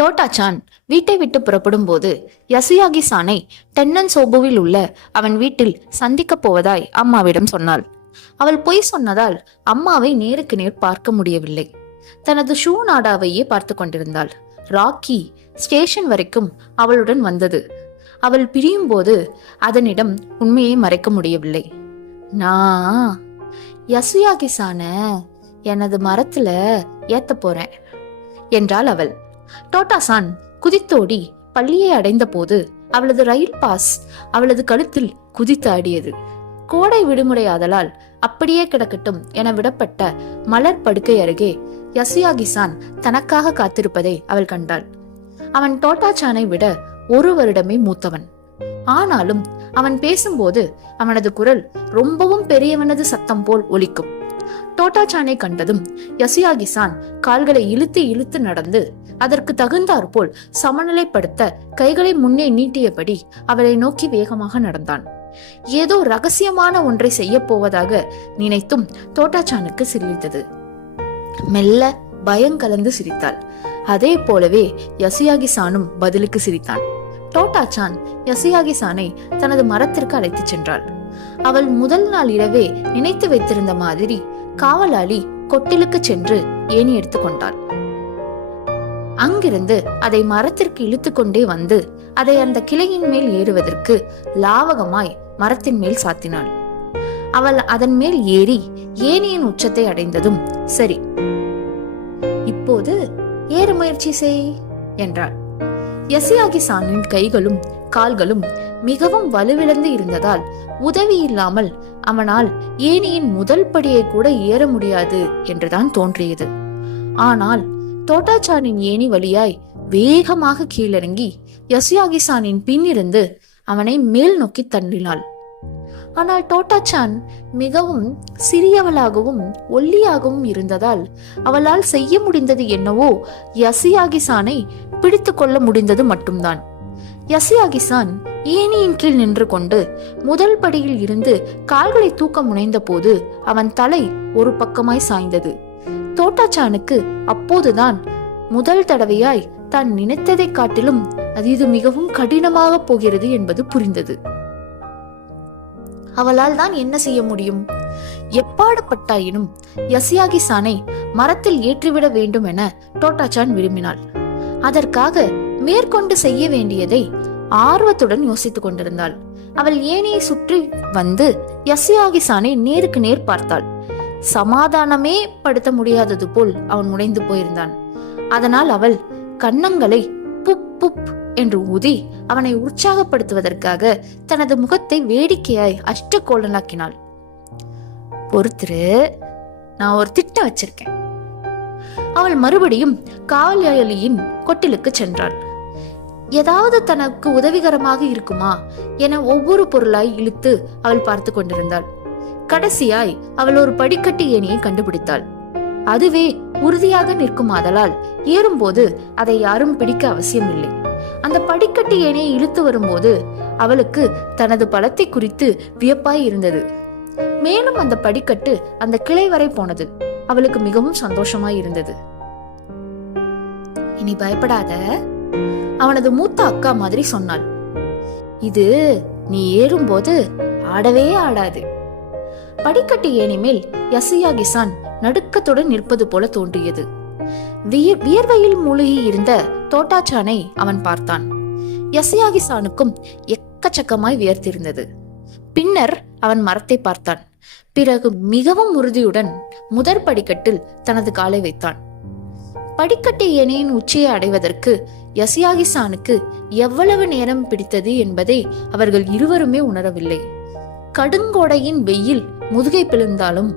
டோட்டாச்சான் வீட்டை விட்டு புறப்படும் போது யசுயாகி சானை டென்னன் சோபுவில் உள்ள அவன் வீட்டில் சந்திக்கப் போவதாய் அம்மாவிடம் சொன்னாள். அவள் பொய் சொன்னதால் அம்மாவை நேருக்கு நேர் பார்க்க முடியவில்லை. தனது ஷூ நாடாவையே பார்த்து கொண்டிருந்தாள். ராக்கி ஸ்டேஷன் வரைக்கும் அவளுடன் வந்தது. அவள் பிரியும் போது அதனிடம் உண்மையை மறைக்க முடியவில்லை. நான் யசுயாகி சான எனது மரத்துல ஏத்த போறேன் என்றாள் அவள். டோட்டாசான் குதித்தோடி பள்ளியை அடைந்த போது அவளது ரயில் பாஸ் அவளது கழுத்தில் குதித்து ஆடியது. கோடை விடுமுறை ஆதலால் அப்படியே கிடக்கட்டும் என விடப்பட்ட மலர் படுக்கை அருகே யசுயாகி-சான் தனக்காக காத்திருப்பதை அவள் கண்டாள். அவன் டோட்டாச்சானை விட 1 வருடமே மூத்தவன். ஆனாலும் அவன் பேசும்போது அவனது குரல் ரொம்பவும் பெரியவனது சத்தம் போல் ஒலிக்கும். டோட்டாச்சானை கண்டதும் யசுயாகி-சான் கால்களை இழுத்து இழுத்து நடந்து அதற்கு தகுந்தாற்போல் சமநிலைப்படுத்த கைகளை முன்னே நீட்டியபடி அவளை நோக்கி வேகமாக நடந்தான். ஏதோ ரகசியமான ஒன்றை செய்ய போவதாக நினைத்தும் டோட்டாச்சானுக்கு சிரித்தது. மெல்ல பயம் கலந்து சிரித்தாள். அதே போலவே யசுயாகி-சானும் பதிலுக்கு சிரித்தான். டோட்டாச்சான் யசுயாகி-சானை தனது மரத்திற்கு அழைத்துச் சென்றாள். அவள் முதல் நாள் இரவே நினைத்து வைத்திருந்த மாதிரி காவலாளி கொட்டிலுக்கு சென்று ஏணி எடுத்துக்கொண்டாள். அங்கிருந்து அதை மரத்திற்கு இழுத்து கொண்டே வந்து அதை அந்த கிளையின் மேல் ஏறுவதற்கு லாவகமாய் மரத்தின் மேல் சாத்தினாள். அவள் அதன் மேல் ஏறி ஏணியின் உச்சத்தை அடைந்ததும், சரி, இப்போது ஏற முயற்சி செய் என்றாள். யசுயாகி-சானின் கைகளும் கால்களும் மிகவும் வலுவிழந்து இருந்ததால் உதவி இல்லாமல் அவனால் ஏணியின் முதல் படியை கூட ஏற முடியாது என்றுதான் தோன்றியது. ஆனால் டோட்டாச்சானின் ஏணி வழியாய் வேகமாக கீழிறங்கி யசுயாகி-சானின் பின்னிருந்து அவனை மேல் நோக்கி தள்ளினாள். ஆனால் டோட்டாச்சான் மிகவும் சிறியவளாகவும் ஒல்லியாகவும் இருந்ததால் அவளால் செய்ய முடிந்தது என்னவோ யசுயாகி-சானை பிடித்து கொள்ள முடிந்தது மட்டும்தான். யசுயாகி-சான் ஏணியின் கீழ் நின்று கொண்டு முதல் படியில் இருந்து கால்களை தூக்க முனைந்த போது அவன் தலை ஒரு பக்கமாய் சாய்ந்தது. டோட்டாச்சானுக்கு அப்போதுதான் முதல் தடவையாய் தான் நினைத்ததை காட்டிலும் இது மிகவும் கடினமாக போகிறது என்பது புரிந்தது. அவளால் தான் என்ன செய்ய முடியும்? எப்பாடுபட்டாயினும் யசுயாகி-சானை மரத்தில் ஏற்றிவிட வேண்டும் என டோட்டாச்சான் விரும்பினாள். அதற்காக மேற்கொண்டு செய்ய வேண்டியதை ஆர்வத்துடன் யோசித்துக் கொண்டிருந்தாள். அவள் ஏணியை சுற்றி வந்து யசுயாகி-சானை நேருக்கு நேர் பார்த்தாள். சமாதானமே படுத்த முடியாதது போல் அவன் உடைந்து போயிருந்தான். அதனால் அவள் கன்னங்களை புப் புப் என்று ஊதி அவனை உற்சாகப்படுத்துவதற்காக தனது முகத்தை வேடிக்கையாய் அஷ்டகோலனாக்கினாள். பொறுத்துரு, நான் ஒரு திட்டம் வச்சிருக்கேன். அவள் மறுபடியும் காவலாளியின் கொட்டிலுக்கு சென்றாள். ஏதாவது தனக்கு உதவிகரமாக இருக்குமா என ஒவ்வொரு பொருளாய் இழுத்து அவள் பார்த்து கொண்டிருந்தாள். கடைசியாய் அவள் ஒரு படிக்கட்டு ஏணியை கண்டுபிடித்தாள். அதுவே உறுதியாக நிற்குமாதலால் ஏறும்போது அதை யாரும் பிடிக்க அவசியம் இல்லை. அந்த படிக்கட்டு ஏணியை இழுத்து வரும்போது அவளுக்கு தனது பலத்தை குறித்து வியப்பாய் இருந்தது. மேலும் அந்த படிக்கட்டு அந்த கிளை வரை போனது. அவளுக்கு மிகவும் சந்தோஷமாய் இருந்தது. இனி பயப்படாத, அவனது மூத்த அக்கா மாதிரி சொன்னாள். இது நீ ஏறும்போது ஆடவே ஆடாது. படிக்கட்டு ஏணி மேல் யசுயாகி-சான் நடுக்கத்துடன் நிற்பது போல தோன்றியது. வியர்வையில் மூழ்கி இருந்த டோட்டாச்சானை அவன் பார்த்தான். யசுயாகி-சானுக்கும் எக்கச்சக்கமாய் வியர்த்திருந்தது. பின்னர் அவன் மரத்தை பார்த்தான். பிறகு மிகவும் உறுதியுடன் முதற் படிக்கட்டில் தனது காலை வைத்தான். படிக்கட்டு ஏணியின் உச்சியை அடைவதற்கு யசுயாகி-சானுக்கு எவ்வளவு நேரம் பிடித்தது என்பதை அவர்கள் இருவருமே உணரவில்லை. கடுங்கோடையின் வெயில் முதுகை பிளந்தாலும்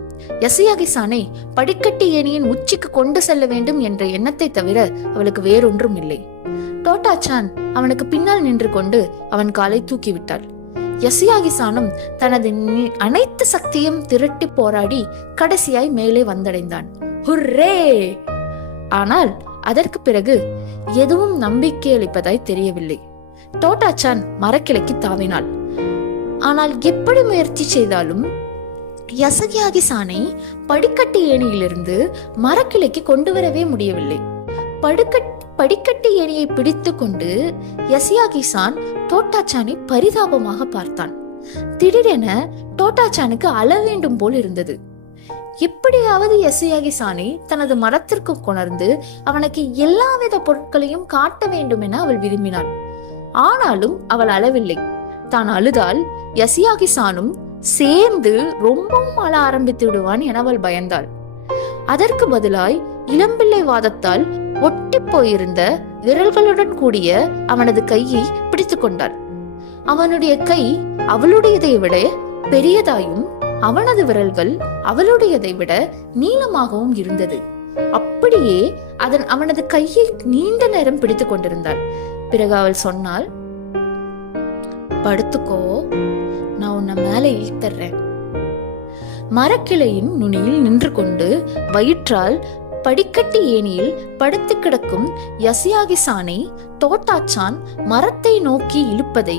யசுயாகி-சானை படிக்கட்டு ஏணியின் உச்சிக்கு கொண்டு செல்ல வேண்டும் என்ற எண்ணத்தை தவிர அவளுக்கு வேறொன்றும் இல்லை. டோட்டாச்சான் அவனுக்கு பின்னால் நின்று கொண்டு அவன் காலை தூக்கிவிட்டாள். யசுயாகி-சானும் தனது அனைத்து சக்தியும் திரட்டி போராடி கடைசியாய் மேலே வந்தடைந்தான். ஹுர்ரே! ஆனால் அதற்கு பிறகு எதுவும் நம்பிக்கை அளிப்பதாய் தெரியவில்லை. டோட்டாச்சான் மரக்கிளைக்கு தாவினாள். ஆனால் எப்படி முயற்சி செய்தாலும் யசுயாகி-சானை படிக்கட்டு ஏணியிலிருந்து மரக்கிளைக்கு கொண்டு வரவே முடியவில்லை. படிக்கட்டு ஏணியை பிடித்து கொண்டு யசியாகி-சான் டோட்டாச்சானை பரிதாபமாக பார்த்தான். திடீரென டோட்டாச்சானுக்கு அழ வேண்டும் போல் இருந்தது. எப்படியாவது யசியாகி-சானை தனது மரத்திற்கு கொணர்ந்து அவனுக்கு எல்லாவித பொருட்களையும் காட்ட வேண்டும் என அவள் விரும்பினாள். ஆனாலும் அவள் அழவில்லை. தான் அழுதால் யசியாகி-சானும் சேர்ந்து ரொம்பவும் அழ ஆரம்பித்து விடுவான் என அவள் பயந்தாள். அதற்கு பதிலாய் இளம்பிள்ளை வாதத்தால் ஒட்டி போயிருந்த விரல்களுடன் கூடிய அவனது கையை பிடித்து கொண்டாள். அவனுடைய கை அவளுடையதை விட பெரியதாயும் அவனது விரல்கள் அவளுடையதை விட நீளமாகவும் இருந்தது. அப்படியே அவனது கையை நீண்ட நேரம் பிடித்து கொண்டிருந்தாள். பிறகு அவள் சொன்னாள், படுத்துக்கோ, நான் உன்னை மேலே இழுத்துறேன். மரக்கிளையின் நுனியில் நின்று கொண்டு வயிற்றால் படிக்கட்டு ஏணியில் படுத்து கிடக்கும் யசியாகி-சானை டோட்டாச்சான் மரத்தை நோக்கி இழுப்பதை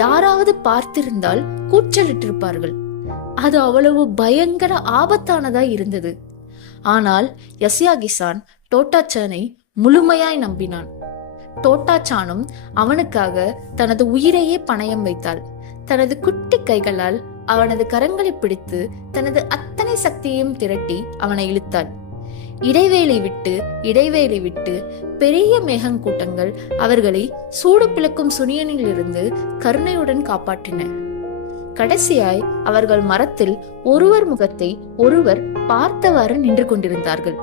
யாராவது பார்த்திருந்தால் கூச்சலிட்டிருப்பார்கள். அது அவ்வளவு பயங்கர ஆபத்தானதாய் இருந்தது. ஆனால் யசியாகி-சான் டோட்டாச்சானை முழுமையாய் நம்பினான். டோட்டாச்சானும் அவனுக்காக தனது உயிரையே பணயம் வைத்தாள். தனது குட்டி கைகளால் அவனது கரங்களை பிடித்து தனது அத்தனை சக்தியையும் திரட்டி அவனை இழுத்தாள். இடைவேளை விட்டு பெரிய மேகங்கூட்டங்கள் அவர்களை சூடு பிளக்கும் சுனியனில் இருந்து கருணையுடன் காப்பாற்றின. கடைசியாய் அவர்கள் மரத்தில் ஒருவர் முகத்தை ஒருவர் பார்த்தவாறு நின்று கொண்டிருந்தார்கள்.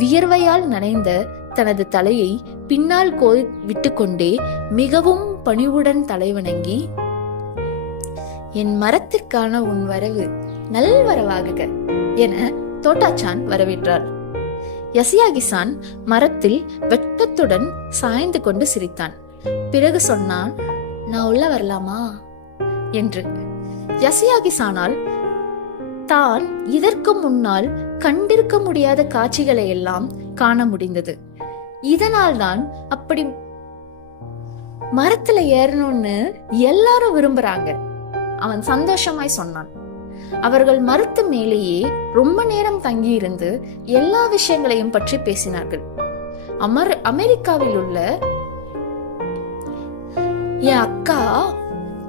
வியர்வையால் நனைந்த தனது தலையை பின்னால் விட்டுக்கொண்டே மிகவும் பணிவுடன் தலைவணங்கி, என் மரத்திற்கான உன் வரவு நல்வரவாகுக என டோட்டாச்சான் வரவேற்றார். யசியாகி-சான் மரத்தில் வெட்கத்துடன் சாய்ந்து கொண்டு சிரித்தான். பிறகு சொன்னான், நான் உள்ள வரலாமா என்று. யசியாகி-சானால் தான் இதற்கு முன்னால் கண்டிருக்க முடியாத காட்சிகளை எல்லாம் காண முடிந்தது. இதனால் தான் அப்படி மரத்துல ஏறணும்னு எல்லாரும் விரும்புறாங்க. அவன் சந்தோஷமாய் சொன்னான். அவர்கள் மரத்து மேலேயே ரொம்ப நேரம் தங்கியிருந்து எல்லா விஷயங்களையும் பற்றி பேசினார்கள். அமெரிக்காவில் உள்ள என் அக்கா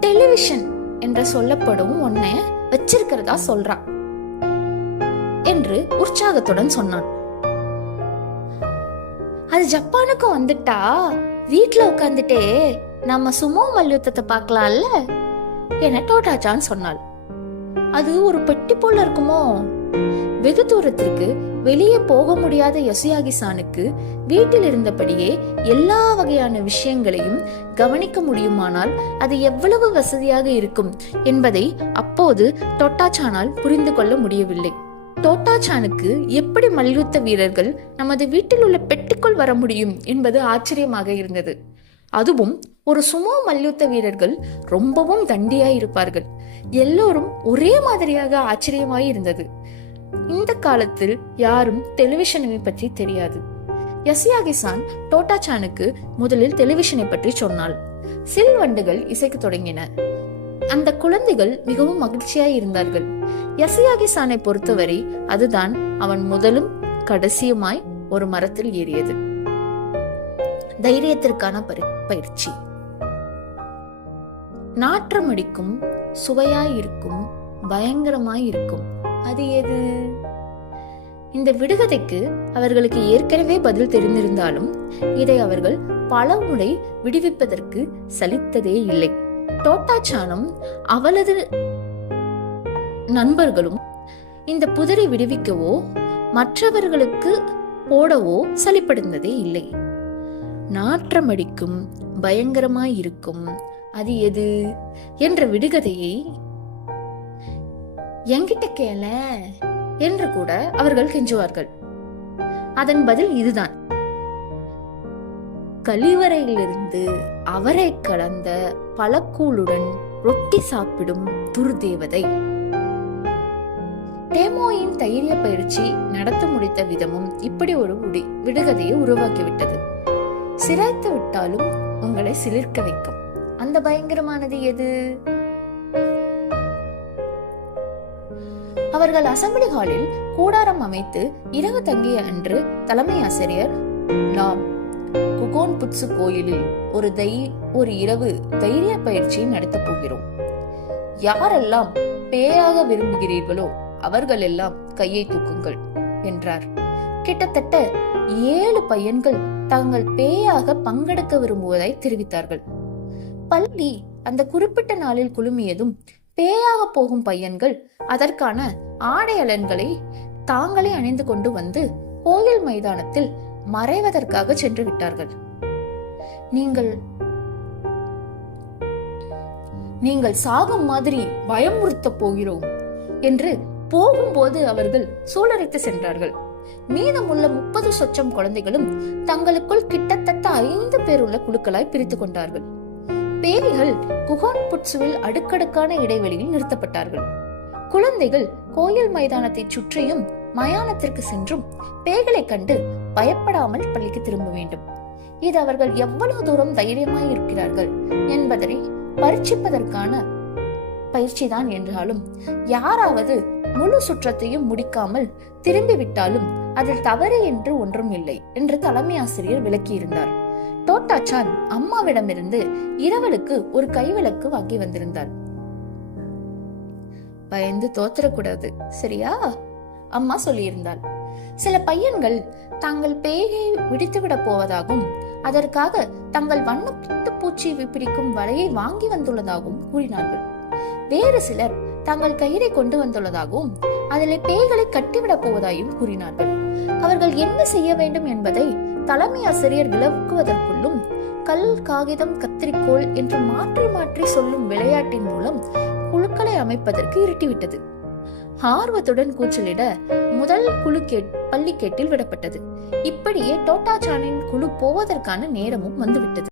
டெலிவிஷன் என்று சொல்லப்படும் ஒன்ன வச்சிருக்கிறதா சொல்றா என்று உற்சாகத்துடன் சொன்னான். அது ஜப்பானுக்கு வந்துட்டா வீட்டுல உட்கார்ந்துட்டே நம்ம சுமோ மல்யுத்தத்தை பார்க்கலாம்ல என டோட்டாச்சான் சொன்னாள். அது ஒரு பெட்டி போல இருக்குமோ? வெகு தூரத்திற்கு வெளியே போக முடியாத யசியாகி-சானுக்கு வீட்டில் இருந்தபடியே எல்லா வகையான விஷயங்களையும் கவனிக்க முடியுமானால் அது எவ்வளவு வசதியாக இருக்கும் என்பதை அப்போது டோட்டாச்சானால் புரிந்து கொள்ள முடியவில்லை. டோட்டாச்சானுக்கு எப்படி மல்யுத்த வீரர்கள் நமது வீட்டில் உள்ள பெட்டிக்குள் வர முடியும் என்பது ஆச்சரியமாக இருந்தது. அதுவும் ஒரு சுமோ மல்யுத்த வீரர்கள் ரொம்பவும் தண்டியாய் இருப்பார்கள். எல்லோரும் ஒரே மாதிரியாக ஆச்சரியமாய் இருந்தது. இந்த காலத்தில் யாரும் டெலிவிஷனை பற்றி தெரியாது. யசியாகி-சான் டோட்டாச்சானுக்கு முதலில் டெலிவிஷனை பற்றி சொன்னாள். சில்வண்டுகள் இசைக்க தொடங்கின. அந்த குழந்தைகள் மிகவும் மகிழ்ச்சியாய் இருந்தார்கள். யசியாகி-சானை பொறுத்தவரை அதுதான் அவன் முதலும் கடைசியுமாய் ஒரு மரத்தில் ஏறியது. தைரியத்திற்கான பயிற்சி. நாற்றமடிக்கும், சுவையாயிருக்கும், பயங்கரமாயிருக்கும், அது எது? இந்த விடுகதைக்கு அவர்களுக்கு ஏற்கனவே பதில் தெரிந்திருந்தாலும் இதை அவர்கள் பல முறை விடுவிப்பதற்கு சலித்ததே இல்லை. டோட்டாச்சானும் அவளது நண்பர்களும் இந்த புதிரை விடுவிக்கவோ மற்றவர்களுக்கு போடவோ சலிப்படைந்ததே இல்லை. நாற்றமடிக்கும், பயங்கரமாயிருக்கும், அது எது என்ற விடுகதையை என்கிட்ட கேள என்று கூட அவர்கள் கெஞ்சுவார்கள். அதன் பதில் இதுதான்: கழிவறையிலிருந்து அவரை கலந்த பழக்கூழுடன் ரொட்டி சாப்பிடும் துர்தேவதை. டேமோயின் தைரிய பயிற்சி நடத்த முடித்த விதமும் இப்படி ஒரு விடுகதையை உருவாக்கிவிட்டது. சிராய்த்து விட்டாலும் உங்களை சிலிர்க்க வைக்கும். அந்த பயங்கரமானது எது? அவர்கள் அசம்பிளி ஹாலில் கூடாரம் அமைத்து இரவு தங்கிய அன்று தலைமை ஆசிரியர் நாம் குகோன் புட்சு கோயிலில் ஒரு இரவு தைரிய பயிற்சியை நடத்தப் போகிறோம். யாரெல்லாம் பேயாக விரும்புகிறீர்களோ அவர்கள் எல்லாம் கையை தூக்குங்கள் என்றார். கிட்டத்தட்ட 7 பையன்கள் தாங்கள் பேயாக பங்கெடுக்க விரும்புவதாய் தெரிவித்தார்கள். பள்ளி அந்த குறிப்பிட்ட நாளில் குழுமியதும் பேயாக போகும் பையன்கள் அதற்கான ஆடையலன்களை தாங்களே அணிந்து கொண்டு வந்து கோயில் மைதானத்தில் மறைவதற்காக சென்று விட்டார்கள். நீங்கள் சாகும் மாதிரி பயமுறுத்த போகிறோம் என்று போகும்போது அவர்கள் சூழரைத்து சென்றார்கள். மீதமுள்ள 30 சொச்சம் குழந்தைகளும் தங்களுக்குள் கிட்டத்தட்ட 5 பேர் உள்ள குழுக்களாய் பிரித்துக் கொண்டார்கள். பேய்கள் குகோன் புட்சுவில் அடுக்கடுக்கான இடைவெளியில் நிறுத்தப்பட்டார்கள். குழந்தைகள் கோயில் மைதானத்தை சுற்றியும் மயானத்திற்கு சென்றும் பேய்களை கண்டு பயப்படாமல் பள்ளிக்கு திரும்ப வேண்டும். இது அவர்கள் எவ்வளவு தூரம் தைரியமாய் இருக்கிறார்கள் என்பதை பரீட்சிப்பதற்கான பயிற்சிதான் என்றாலும், யாராவது முழு சுற்றத்தையும் முடிக்காமல் திரும்பிவிட்டாலும் அதில் தவறு என்று ஒன்றும் இல்லை என்று தலைமை ஆசிரியர் விளக்கியிருந்தார். டோட்டாச்சான் அம்மாவிடமிருந்து இரவலுக்கு ஒரு கைவிளக்கு வாங்கி வந்திருந்தார். பயந்து தோத்தரக்கூடாது, சரியா? அம்மா சொல்லியிருந்தாள். சில பையன்கள் தாங்கள் பேயை விடுத்துவிட போவதாகவும் அதற்காக தங்கள் வண்ண பூச்சி பிடிக்கும் வலையை வாங்கி வந்துள்ளதாகவும் கூறினார்கள். வேறு சிலர் தாங்கள் கயிறை கொண்டு வந்துள்ளதாகவும் அதில் பேய்களை கட்டிவிட போவதாகவும் கூறினார்கள். அவர்கள் என்ன செய்ய வேண்டும் என்பதை தலைமை ஆசிரியர் விளக்குவதற்குள்ளும் கல், காகிதம், கத்திரிக்கோள் என்று மாற்றி மாற்றி சொல்லும் விளையாட்டின் மூலம் குழுக்களை அமைப்பதற்கு இருட்டிவிட்டது. ஆர்வத்துடன் கூச்சலிட முதல் குழு பள்ளிக்கேட்டில் விடப்பட்டது. இப்படியே டோட்டாச்சானின் குழு போவதற்கான நேரமும் வந்துவிட்டது.